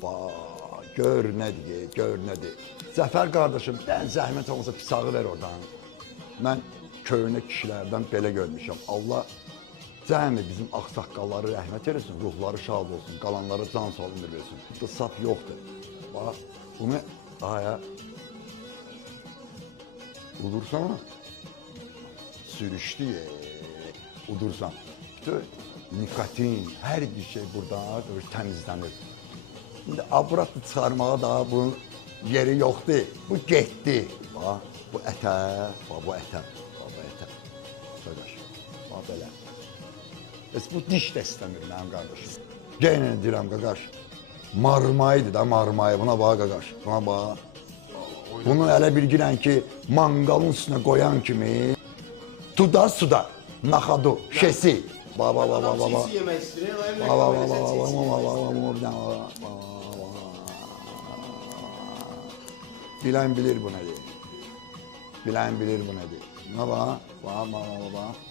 Gör nədir, gör nədir. Zəfər qardaşım, dən zəhmət olmasa pisağı ver oradan. Mən köhnə kişilərdən belə görmüşəm. Allah cəmi bizim ağsaqqalları rəhmət eləsin, ruhları şad olsun, qalanları can salınır versin. Bu sap yoxdur. Bax, bunu aya udursan, sürüşdü, udursan. Bütün nikotin, hər bir şey buradan təmizlənir. Şimdi abratı çıxarmağa daha bunun yeri yoxdur. Bu getdi. Bax, bu ətər, bax, bu ətər, bax, bu ətər. Qardaş, bax, belə. Bəs bu diş də istəmir mənim qardaşım. Yenə deyirəm, qardaş, marmaydı da marmayı. Buna bax, qardaş, buna bax. Bunu elə bilgirən ki, mangalın üstünə qoyan kimi tuda suda, naxadu, şesi. Bax, bax, bax, bax, bax. Çiğsi yemək istəyir, Bax, bax, bax, bax, bax. Bilən bilir bu nədir. Bilən bilir bu nədir. Buna bax, bax, bax, bax.